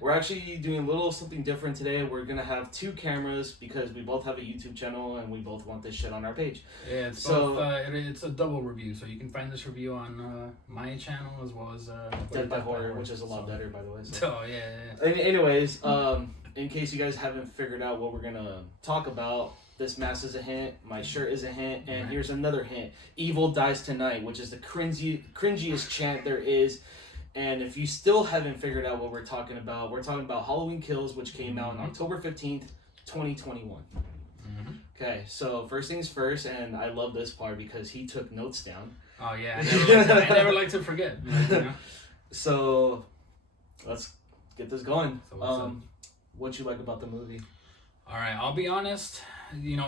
We're actually doing a little something different today. We're gonna have two cameras because we both have a YouTube channel and we both want this shit on our page. Yeah, it's both. It's a double review, so you can find this review on my channel as well as Dead by Horror, which is a lot better, by the way. So. Oh yeah. Anyways, in case you guys haven't figured out what we're gonna talk about, this mask is a hint, my shirt is a hint, and here's another hint: Evil Dies Tonight, which is the cringiest chant there is. And if you still haven't figured out what we're talking about Halloween Kills, which came out on October 15th, 2021. Okay, so first things first, and I love this part because he took notes down. Oh yeah, I never like to forget. So let's get this going. So what you like about the movie? All right, I'll be honest.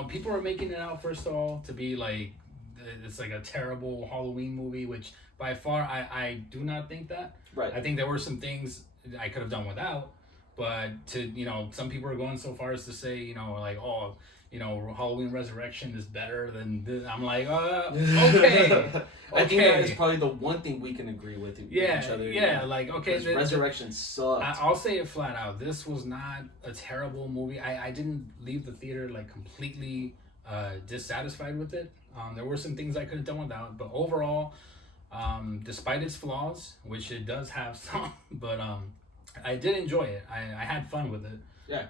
People are making it out, first of all, to be like it's like a terrible Halloween movie, which by far I do not think that. Right. I think there were some things I could have done without, but some people are going so far as to say, like, oh, Halloween Resurrection is better than this. I'm like, okay. I think that is probably the one thing we can agree with each other. Yeah, like, okay. Resurrection sucked. I'll say it flat out. This was not a terrible movie. I didn't leave the theater, like, completely dissatisfied with it. There were some things I could have done without, but overall, despite its flaws, which it does have some, but I did enjoy it. I had fun with it. Yeah.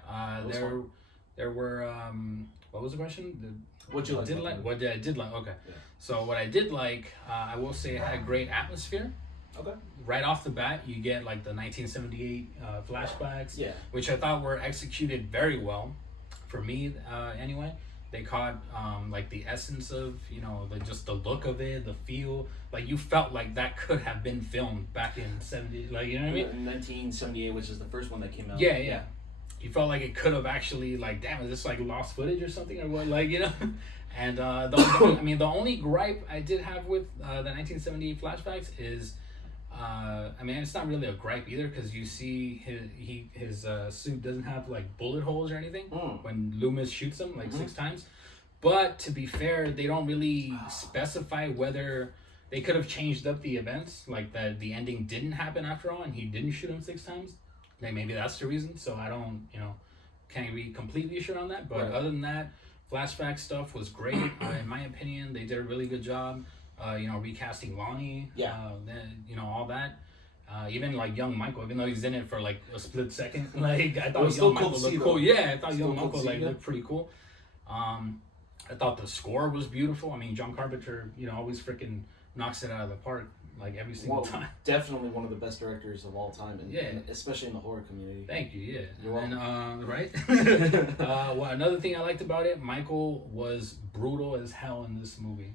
There were what was the question? What you like? What I did like? Okay. Yeah. So what I did like, I will say, it had a great atmosphere. Okay. Right off the bat, you get like the 1978 flashbacks. Yeah. Which I thought were executed very well, for me anyway. They caught like the essence of just the look of it, the feel. Like you felt like that could have been filmed back in '70s, like, you know what I mean? In 1978, which is the first one that came out. Yeah. You felt like it could have actually, like, damn, is this like lost footage or something or what? Like, And the only gripe I did have with the 1978 flashbacks is, it's not really a gripe either, because you see his suit doesn't have like bullet holes or anything when Loomis shoots him like 6 times. But to be fair, they don't really specify whether they could have changed up the events, like that the ending didn't happen after all and he didn't shoot him 6 times. Like maybe that's the reason. So I don't, can't be completely sure on that. But other than that, flashback stuff was great. In my opinion, they did a really good job. Recasting Lonnie. Yeah. All that. Even like young Michael, even though he's in it for like a split second, like I thought young Michael looked cool. Yeah, I thought young Michael looked pretty cool. I thought the score was beautiful. I mean, John Carpenter, always freaking knocks it out of the park, like every single time. Definitely one of the best directors of all time, and especially in the horror community. Thank you. Yeah. You're welcome. Right. Another thing I liked about it, Michael was brutal as hell in this movie.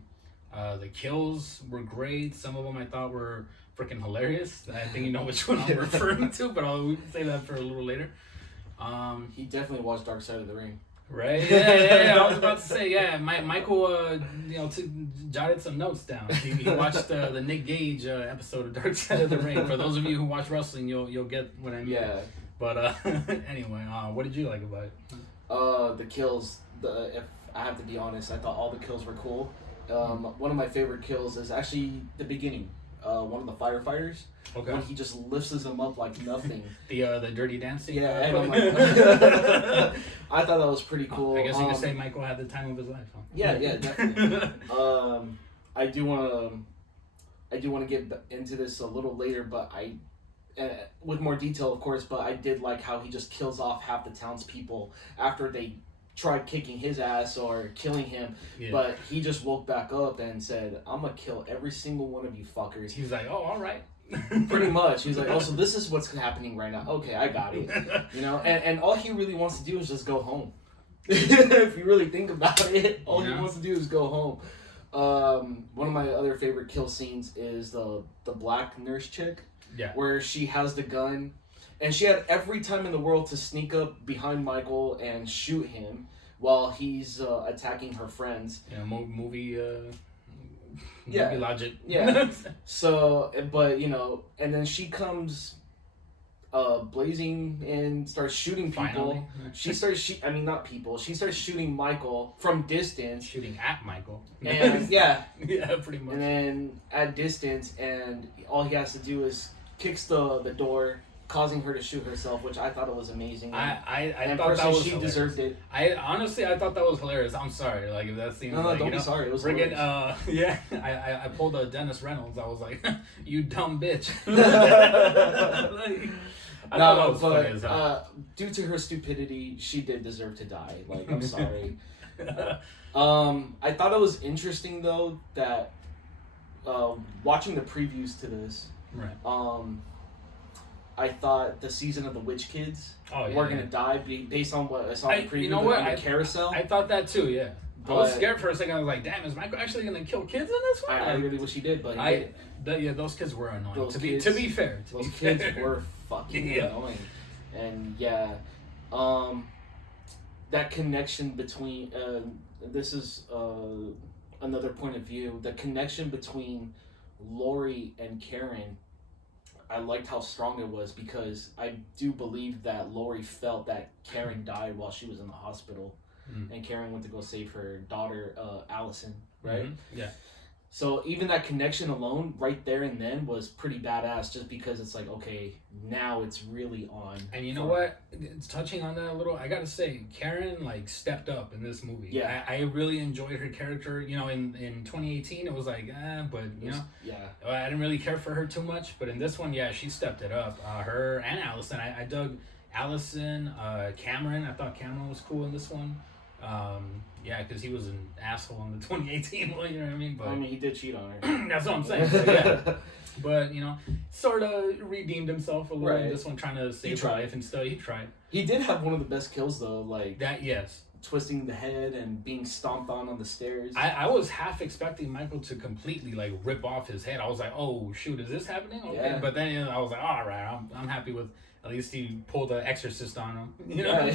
The kills were great. Some of them I thought were freaking hilarious. I think you know which one I'm referring to, but we can say that for a little later. He definitely watched Dark Side of the Ring. Right? Yeah. I was about to say, Michael, jotted some notes down. He watched the Nick Gage episode of Dark Side of the Ring. For those of you who watch wrestling, you'll get what I mean. Yeah. But anyway, what did you like about it? The kills. If I have to be honest, I thought all the kills were cool. One of my favorite kills is actually the beginning. One of the firefighters. Okay. When he just lifts them up like nothing. the Dirty Dancing. Yeah, and I'm like, I thought that was pretty cool. I guess you could say Michael had the time of his life. Huh? Yeah, definitely. I do want to get into this a little later, but with more detail, of course. But I did like how he just kills off half the townspeople after they tried kicking his ass or killing him, but he just woke back up and said, "I'm gonna kill every single one of you fuckers." He's like, "Oh, all right." Pretty much. He's like, "Oh, so this is what's happening right now. Okay, I got it." You know, and all he really wants to do is just go home. If you really think about it, all he wants to do is go home. One of my other favorite kill scenes is the black nurse chick. Yeah. Where she has the gun, and she had every time in the world to sneak up behind Michael and shoot him while he's attacking her friends. Yeah, movie logic. Yeah. So, but you know, and then she comes blazing and starts shooting people. Finally. She starts shooting Michael from distance. Shooting at Michael. And yeah, pretty much. And then at distance, and all he has to do is kicks the door, causing her to shoot herself, which I thought it was amazing. I and thought that was she hilarious. deserved it. I thought that was hilarious. I'm sorry, like if that seems like, don't be sorry. It was friggin', I pulled a Dennis Reynolds. I was like, "You dumb bitch." Due to her stupidity, she did deserve to die. Like, I'm sorry. I thought it was interesting though that watching the previews to this. Right. I thought the season of the Witch Kids were gonna die based on what I saw in the preview. You know what? The carousel. I thought that too. Yeah. I was scared for a second. I was like, "Damn, is Michael actually gonna kill kids in this one?" I really wish he did, but those kids were annoying. To be fair, those kids were fucking annoying, and that connection between this is another point of view. The connection between Laurie and Karen, I liked how strong it was because I do believe that Laurie felt that Karen died while she was in the hospital. And Karen went to go save her daughter, Allison, right? Mm-hmm. Yeah. So even that connection alone, right there and then, was pretty badass. Just because it's like, okay, now it's really on. And you know what? It's touching on that a little. I gotta say, Karen like stepped up in this movie. Yeah. I really enjoyed her character. You know, in 2018, it was like, but you know, I didn't really care for her too much. But in this one, she stepped it up. Her and Allison, I dug Allison. Cameron, I thought Cameron was cool in this one. Because he was an asshole in the 2018 one, you know what I mean? But he did cheat on her. That's what I'm saying. So, but you know, sort of redeemed himself a little in this one, trying to save her life and stuff. He tried. He did have one of the best kills though, like that. Yes. Twisting the head and being stomped on the stairs. I was half expecting Michael to completely like rip off his head. I was like, oh shoot, is this happening? Okay. Yeah. But then I was like, all right, I'm happy with. At least he pulled the Exorcist on him. You know? Right.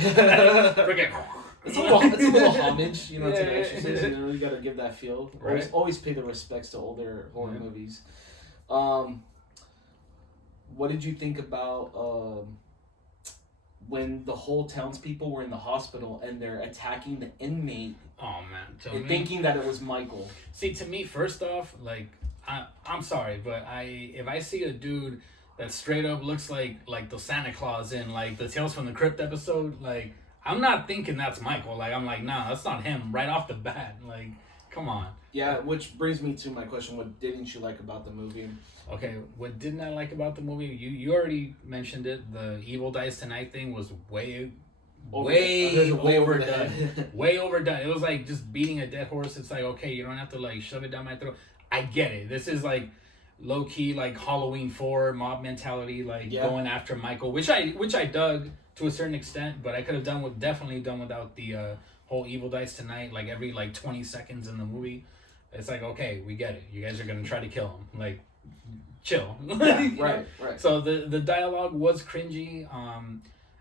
It's a little homage, to the Exorcist. You know, you gotta give that feel. Right. Always pay the respects to older horror movies. What did you think about when the whole townspeople were in the hospital and they're attacking the inmate? Oh man, thinking that it was Michael. See, to me, first off, like I'm sorry, but if I see a dude that straight up looks like the Santa Claus in like the Tales from the Crypt episode, like I'm not thinking that's Michael. Like I'm like, nah, that's not him right off the bat. Like, come on. Yeah, which brings me to my question: what didn't you like about the movie? Okay, what didn't I like about the movie? You already mentioned it. The Evil Dies Tonight thing was way overdone. Way overdone. It was like just beating a dead horse. It's like, okay, you don't have to like shove it down my throat. I get it. This is like low key like Halloween 4 mob mentality, like going after Michael, which I dug to a certain extent, but I could have definitely done without the whole Evil Dies Tonight, like every like 20 seconds in the movie. It's like, okay, we get it. You guys are gonna try to kill him. Like, chill. Right. So the dialogue was cringy.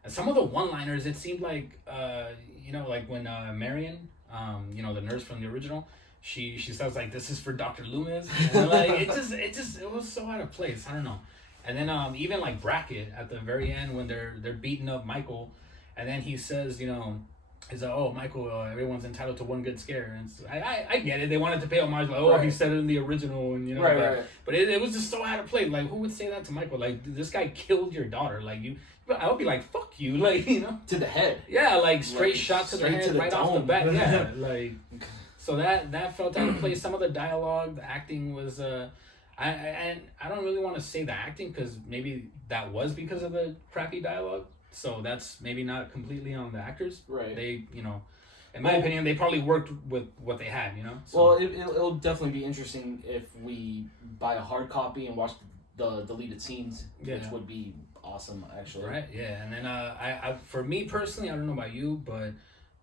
Some of the one-liners, it seemed like like when Marion, the nurse from the original, she says like, "This is for Dr. Loomis," and like it was so out of place. I don't know. And then even like Brackett at the very end when they're beating up Michael, and then he says, he's like, "Oh, Michael, everyone's entitled to one good scare." And I get it. They wanted to pay homage, like, he said it in the original, and but it was just so out of place. Like, who would say that to Michael? Like, this guy killed your daughter. Like, I would be like, "Fuck you," like, to the head. Yeah, like straight shot to the head right off the bat. Yeah, like. So that felt out of place. Some of the dialogue, the acting was, I don't really want to say the acting because maybe that was because of the crappy dialogue. So that's maybe not completely on the actors. Right. They, in my opinion, they probably worked with what they had, you know. So, Well, it'll definitely be interesting if we buy a hard copy and watch the deleted scenes, which would be awesome, actually. right, yeah, and then I for me personally, I don't know about you, but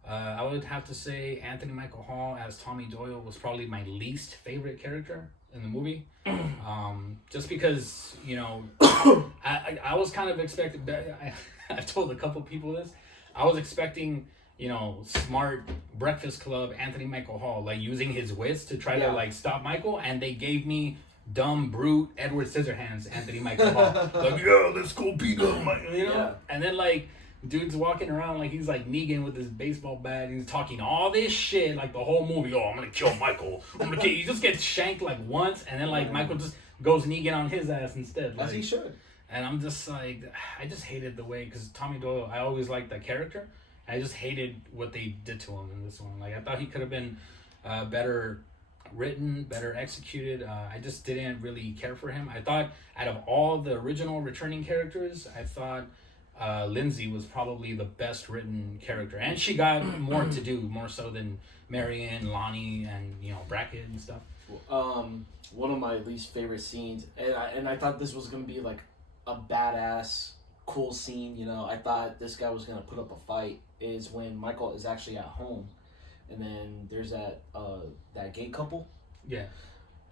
I would have to say Anthony Michael Hall as Tommy Doyle was probably my least favorite character in the movie. Just because, you know, I was kind of expecting. I've told a couple people this. I was expecting, you know, smart Breakfast Club Anthony Michael Hall, like using his wits to try to like stop Michael, and they gave me dumb brute Edward Scissorhands Anthony Michael Hall, like, yeah, let's go beat him, you know. And then like dude's walking around like he's like Negan with his baseball bat. He's talking all this shit like the whole movie. Oh, I'm gonna kill Michael. I'm gonna kill. He just gets shanked like once, and then like Michael just goes Negan on his ass instead. Like, as he should. And I'm just like, I just hated the way, because Tommy Doyle, I always liked that character. I just hated what they did to him in this one. Like, I thought he could have been better written, better executed. I just didn't really care for him. I thought out of all the original returning characters, I thought Lindsay was probably the best written character. And she got more to do, more so than Marion, Lonnie, and, you know, Brackett and stuff. One of my least favorite scenes, and I thought this was going to be like a badass, cool scene, you know. I thought this guy was going to put up a fight, is when Michael is actually at home. And then there's that gay couple. Yeah.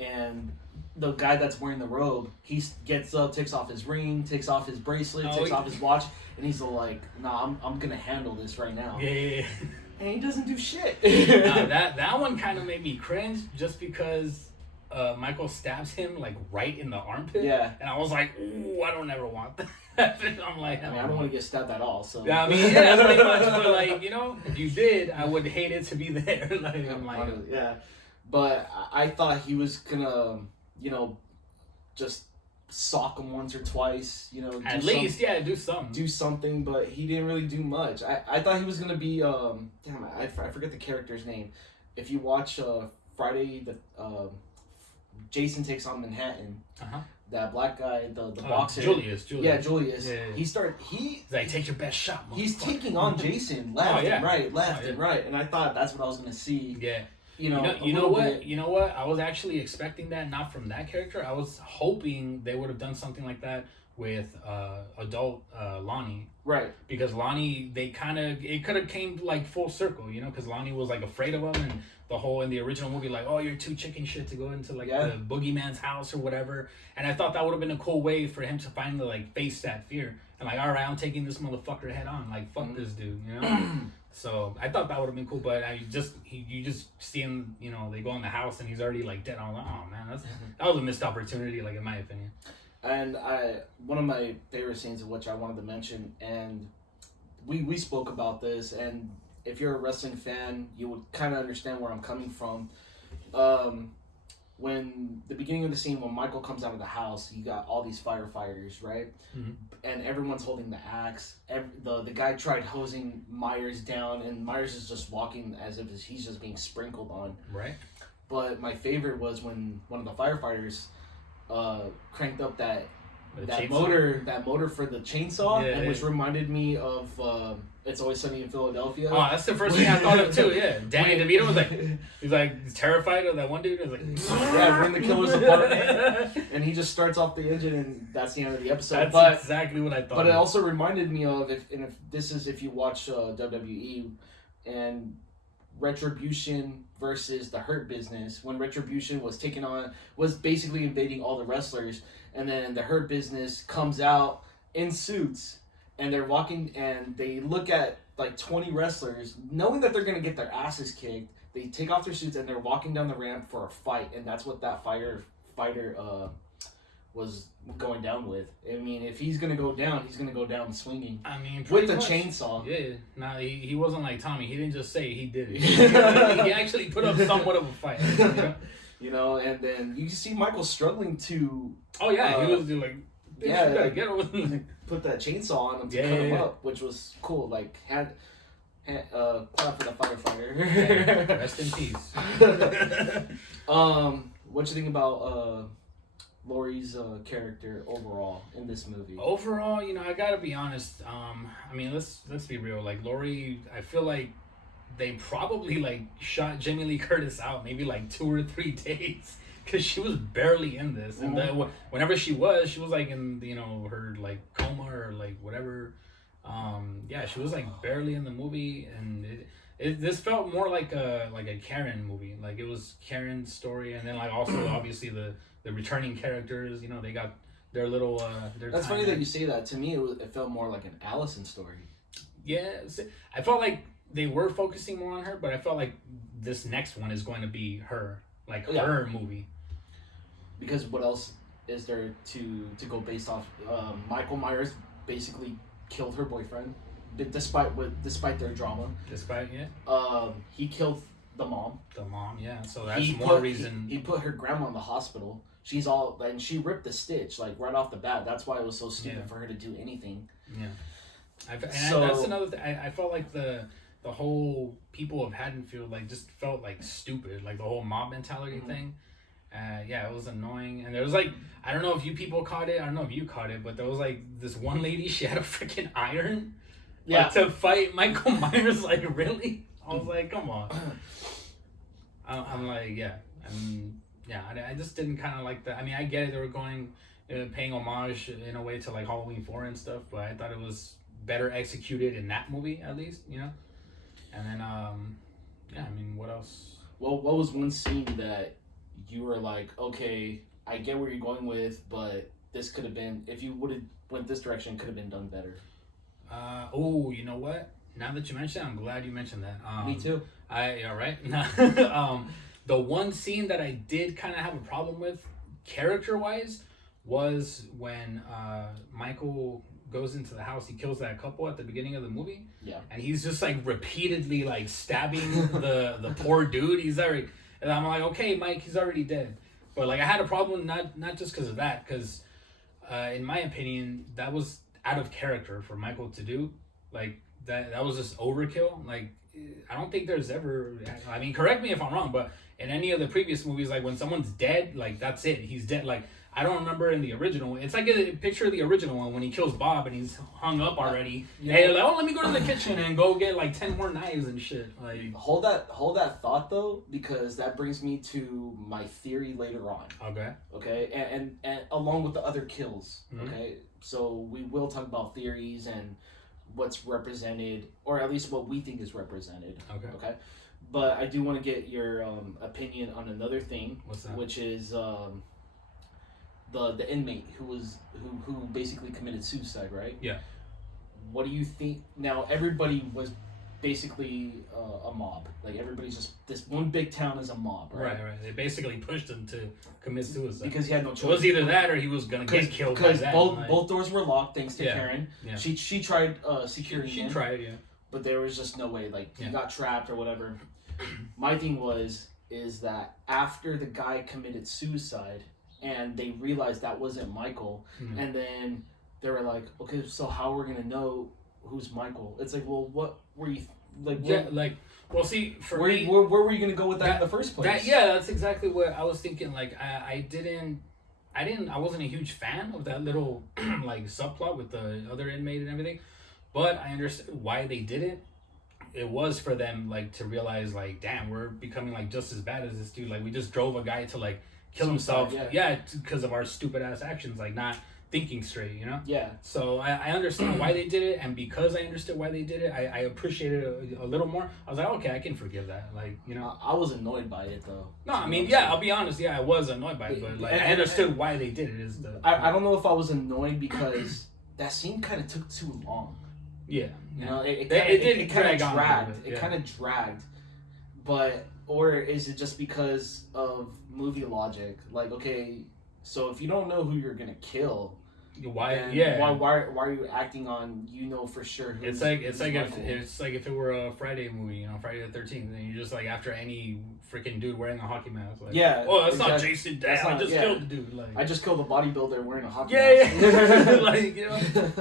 And the guy that's wearing the robe, he gets up, takes off his ring, takes off his bracelet, takes off his watch, and he's like, "Nah, I'm gonna handle this right now." Yeah. And he doesn't do shit. That one kind of made me cringe, just because Michael stabs him like right in the armpit. Yeah. And I was like, ooh, I don't ever want that. I'm like, I don't want to get stabbed at all. So. Yeah, I mean, yeah, pretty much. But like, you know, if you did, I would hate it to be there. Like, I'm like, yeah. But I thought he was gonna, you know, just sock him once or twice, you know. At least, do something. Do something, but he didn't really do much. I thought he was gonna be, I forget the character's name. If you watch Friday, Jason Takes on Manhattan. That black guy, the boxer. Julius. Yeah, Julius. Yeah. He's like, take your best shot. He's taking on Jason left and right, and I thought that's what I was gonna see. Yeah. You know what? You know what? I was actually expecting that, not from that character. I was hoping they would have done something like that with adult Lonnie. Right. Because Lonnie, it could have came like full circle, you know, because Lonnie was like afraid of him, and the whole in the original movie, like, oh, you're too chicken shit to go into like the boogeyman's house or whatever. And I thought that would have been a cool way for him to finally like face that fear and like, all right, I'm taking this motherfucker head on, like, fuck this dude, you know. So I thought that would have been cool, but you just see him, you know, they go in the house and he's already like dead. I'm like, oh man, that was a missed opportunity, like in my opinion. And one of my favorite scenes of which I wanted to mention, and we spoke about this, and if you're a wrestling fan, you would kind of understand where I'm coming from. When the beginning of the scene, when Michael comes out of the house, you got all these firefighters, right? Mm-hmm. And everyone's holding the axe. The guy tried hosing Myers down, and Myers is just walking as if he's just being sprinkled on. Right. But my favorite was when one of the firefighters cranked up that motor for the chainsaw, which reminded me of It's Always Sunny in Philadelphia. Oh, that's the first thing I thought of too. Yeah, Danny DeVito was like, he's terrified of that one dude. He was like, we're in the killer's apartment, and he just starts off the engine, and that's the end of the episode. That's exactly what I thought. But it also reminded me of if you watch WWE and Retribution versus the Hurt Business, when Retribution was basically invading all the wrestlers, and then the Hurt Business comes out in suits, and they're walking, and they look at like 20 wrestlers, knowing that they're gonna get their asses kicked. They take off their suits and they're walking down the ramp for a fight, and that's what that fighter was going down with. I mean, if he's gonna go down, he's gonna go down swinging. I mean, with the chainsaw. Yeah, no, he wasn't like Tommy. He didn't just say he did it. He actually put up somewhat of a fight. You know? You know, and then you see Michael struggling to. Oh yeah, he was like. Get over put that chainsaw on him to cut him up, which was cool. Like clap for the firefighter. Rest in peace. What you think about Laurie's character overall in this movie? Overall, you know, I gotta be honest. I mean, let's be real. Like Laurie, I feel like they probably like shot Jamie Lee Curtis out maybe like 2 or 3 days because she was barely in this, and whenever she was like in her like coma or like whatever. Yeah, she was like barely in the movie, and this felt more like a Karen movie. Like it was Karen's story, and then like also obviously the returning characters. They got their little. That's funny that you say that. To me, it felt more like an Allison story. Yeah, I felt like they were focusing more on her, but I felt like this next one is going to be her, like her movie. Because what else is there to go based off? Michael Myers basically killed her boyfriend, despite their drama. He killed the mom. Yeah. So that's more reason. He put her grandma in the hospital. She's all, and she ripped the stitch like right off the bat. That's why it was so stupid for her to do anything. Yeah. That's another thing. I felt like the whole people of Haddonfield like just felt like stupid, like the whole mob mentality thing. Yeah, it was annoying, and there was like, I don't know if you people caught it. I don't know if you caught it, but there was like this one lady. She had a freaking iron, to fight Michael Myers. Like, really? I was like, come on. I'm like, yeah. I just didn't kind of like that. I mean, I get it. They were going, paying homage in a way to like Halloween 4 and stuff, but I thought it was better executed in that movie at least, And then, I mean, what else? Well, what was one scene that you were like, okay, I get where you're going with, but this could have been, if you would have went this direction, could have been done better? You know what? Now that you mentioned it, I'm glad you mentioned that. Me too. Right? The one scene that I did kind of have a problem with, character-wise, was when Michael goes into the house. He kills that couple at the beginning of the movie. Yeah. And he's just like repeatedly like stabbing the poor dude. He's already, and I'm like, okay, Mike, he's already dead. But like I had a problem not just because of that, because in my opinion that was out of character for Michael to do. Like that was just overkill. Like I don't think there's ever, I mean, correct me if I'm wrong, but in any of the previous movies, like when someone's dead, like that's it, he's dead. Like I don't remember in the original. It's like a picture of the original one when he kills Bob and he's hung up already. Yeah. And like, oh, let me go to the kitchen and go get like 10 more knives and shit. Like hold that thought though, because that brings me to my theory later on. Okay, and along with the other kills. Mm-hmm. Okay, so we will talk about theories and what's represented, or at least what we think is represented. Okay. But I do want to get your opinion on another thing. What's that? Which is the inmate who basically committed suicide, right? Yeah. What do you think? Now everybody was basically a mob. Like everybody's just, this one big town is a mob, right? Right. They basically pushed him to commit suicide because he had no choice. It was either that or he was gonna get killed. Because both doors were locked thanks to Karen. Yeah. She tried securing. She tried, yeah. But there was just no way. Like he got trapped or whatever. My thing is that after the guy committed suicide and they realized that wasn't Michael, and then they were like, okay, so how are we gonna know who's Michael? It's like, well, what were you like? Well, see, for me, where were you gonna go with that in the first place? That's exactly what I was thinking. Like, I wasn't a huge fan of that little like subplot with the other inmate and everything, but I understood why they did it. It was for them like to realize like, damn, we're becoming like just as bad as this dude. Like we just drove a guy to like kill himself, because of our stupid ass actions, like not thinking straight, Yeah. So I understand why they did it, and because I understood why they did it, I appreciated it a little more. I was like, okay, I can forgive that. Like, I was annoyed by it though. No, I mean, I'll be honest. Yeah, I was annoyed by it, but like I understood why they did it. I don't know if I was annoyed because that scene kind of took too long. Yeah. It kind of dragged. It kind of dragged. But, or is it just because of movie logic? Like, okay, so if you don't know who you're gonna kill, why are you acting on for sure who's, it's like if it were a Friday movie, Friday the 13th, and you're just like after any freaking dude wearing a hockey mask, like, oh, that's not Jason. I just killed the dude. Like, I just killed a bodybuilder wearing a hockey mask. Like,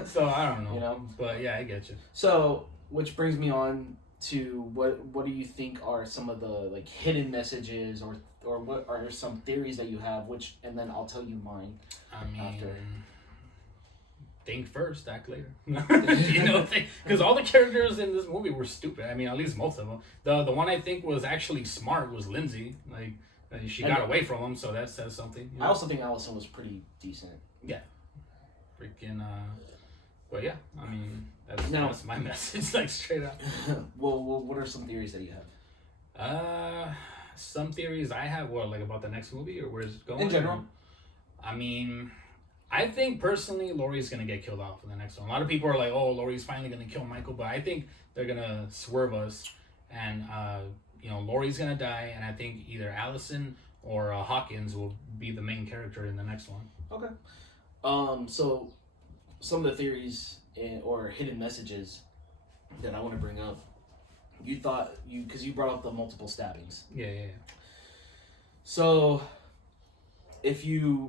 so I don't know. But yeah, I get you. So, which brings me on to what do you think are some of the like hidden messages or what are some theories that you have, and then I'll tell you mine. I mean, after. think first, act later. Because all the characters in this movie were stupid. I mean, at least most of them. The one I think was actually smart was Lindsay. Like, she got away from him, so that says something. I also think Allison was pretty decent. Yeah. Freaking, but yeah, I mean, that's my message, like, straight up. Well, what are some theories that you have? Some theories I have, like about the next movie, or where's it going? In general. I mean, I think personally Laurie's gonna get killed off in the next one. A lot of people are like, "Oh, Laurie's finally gonna kill Michael," but I think they're gonna swerve us, and Laurie's gonna die, and I think either Allison or Hawkins will be the main character in the next one. Okay. So some of the theories or hidden messages that I want to bring up. Because you brought up the multiple stabbings. Yeah. So if you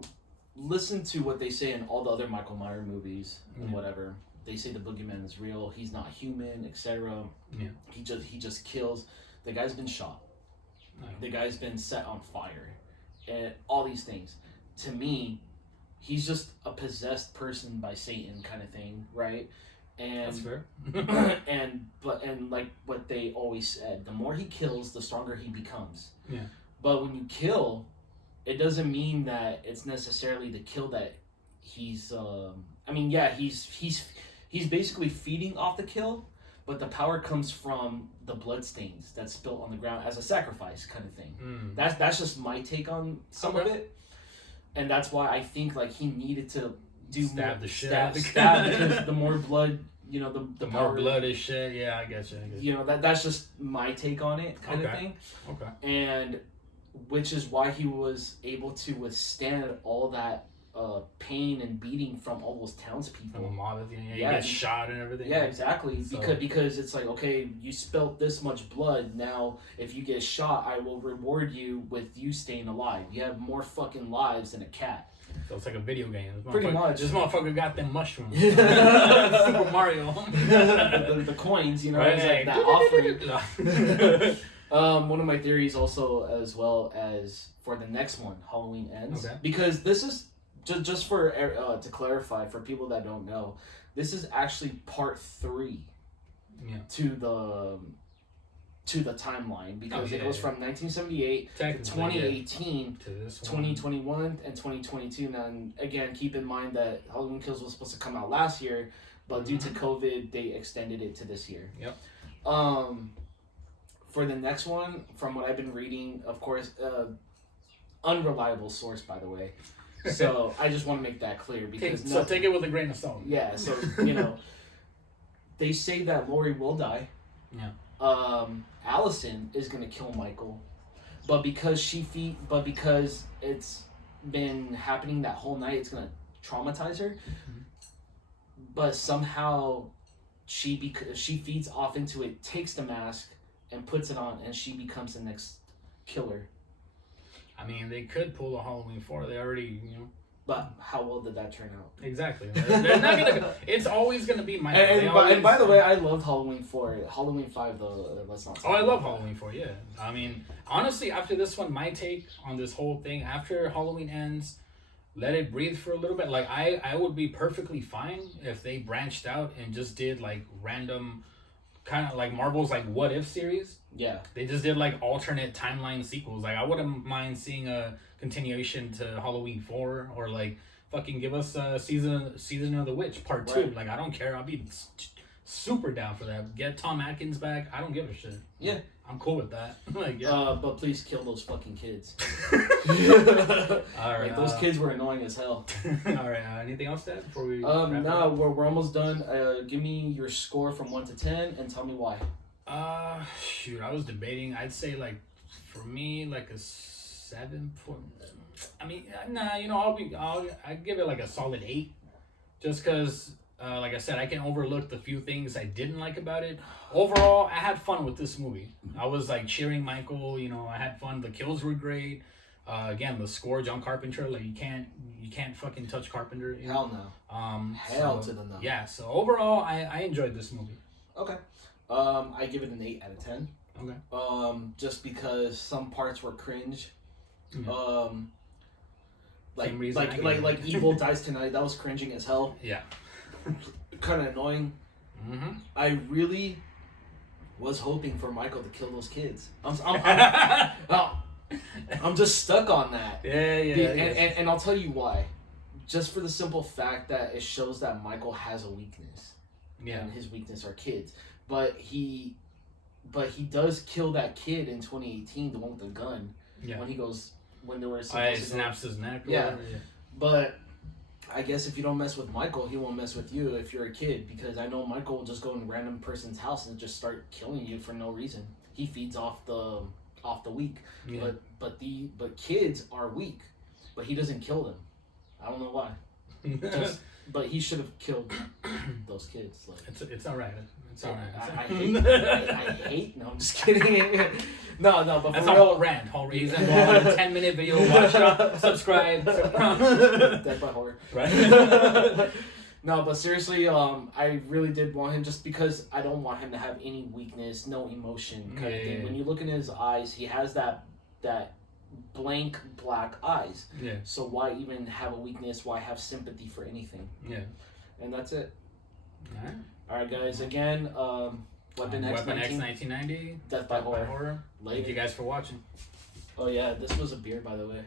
listen to what they say in all the other Michael Myers movies and whatever, they say the boogeyman is real, he's not human, etc. Yeah. He just kills. The guy's been shot. The guy's been set on fire. And all these things. To me, he's just a possessed person by Satan kind of thing, right? And that's fair. and like what they always said, the more he kills, the stronger he becomes. Yeah. But when you kill, it doesn't mean that it's necessarily the kill that he's. He's basically feeding off the kill, but the power comes from the bloodstains that's spilt on the ground as a sacrifice kind of thing. That's just my take on some of it, and that's why I think like he needed to stab the shit stab because the more blood, the more blood is shit. Yeah, I get you. That's just my take on it kind of thing. Okay. And which is why he was able to withstand all that pain and beating from all those townspeople. You get shot and everything. Yeah, exactly. So. Because it's like, okay, you spilt this much blood. Now, if you get shot, I will reward you with you staying alive. You have more fucking lives than a cat. So it's like a video game. Pretty much. This motherfucker got them mushrooms. Super Mario. the coins, right? It's like that offering. One of my theories also, as well as for the next one, Halloween Ends. Okay. Because this is, just for to clarify, for people that don't know, this is actually part 3 to the timeline, because it goes from 1978 to 2018 to this 2021 and 2022. Now, again, keep in mind that Halloween Kills was supposed to come out last year, but due to COVID, they extended it to this year. Yep. For the next one, from what I've been reading, of course, unreliable source, by the way. So I just want to make that clear, because take it with a grain of salt. Yeah. So they say that Laurie will die. Yeah. Allison is gonna kill Michael, but because it's been happening that whole night, it's gonna traumatize her. Mm-hmm. But somehow she feeds off into it, takes the mask and puts it on, and she becomes the next killer. I mean, they could pull a Halloween 4. They already, But how well did that turn out? Exactly. They're not gonna. It's always gonna be Michael. And by the way, I loved Halloween 4. Halloween 5, though, let's not. I love Halloween 4. Yeah. I mean, honestly, after this one, my take on this whole thing, after Halloween Ends, let it breathe for a little bit. Like I would be perfectly fine if they branched out and just did like random, kind of like Marvel's like What If series. Yeah. They just did like alternate timeline sequels. Like I wouldn't mind seeing a continuation to Halloween 4, or like fucking give us a season of the Witch part 2. Like I don't care. I'll be super down for that. Get Tom Atkins back. I don't give a shit. Yeah. I'm cool with that. Like, yeah. But please kill those fucking kids. All right. Like, those kids were annoying as hell. All right. Anything else, Dad? Before we no, we're almost done. Give me your score from 1 to 10 and tell me why. Shoot, I was debating. I'd say like for me like a 7. I mean, nah. I'd give it like a solid 8, just because. Like I said, I can overlook the few things I didn't like about it. Overall, I had fun with this movie. I was like cheering Michael. I had fun. The kills were great. Again, the score, John Carpenter. Like you can't fucking touch Carpenter. Hell no. Hell to the no. Yeah. So overall, I enjoyed this movie. Okay. I give it an 8 out of 10. Okay. Just because some parts were cringe. Yeah. Like Evil Dies Tonight. That was cringing as hell. Yeah. kind of annoying. Mm-hmm. I really was hoping for Michael to kill those kids. I'm just stuck on that. And I'll tell you why. Just for the simple fact that it shows that Michael has a weakness. Yeah. And his weakness are kids. But he does kill that kid in 2018, the one with the gun. Yeah. When they were snaps his neck. Yeah. But I guess if you don't mess with Michael, he won't mess with you if you're a kid, because I know Michael will just go in a random person's house and just start killing you for no reason. He feeds off the weak. Yeah. But kids are weak. But he doesn't kill them. I don't know why. But he should have killed those kids. Like, it's all right. It's all right. I hate. No, I'm just kidding. No, but that's for a real, whole rant. Whole reason. A 10-minute video. Watch it up. Subscribe. Dead by horror. Right. No, but seriously, I really did want him, just because I don't want him to have any weakness, no emotion kind of thing. Yeah. When you look in his eyes, he has that blank black eyes. Yeah. So why even have a weakness? Why have sympathy for anything? Yeah. And that's it. Alright. Alright, guys. Again, Weapon X 1990. Death by Horror. Thank you guys for watching. Oh yeah, this was a beer, by the way.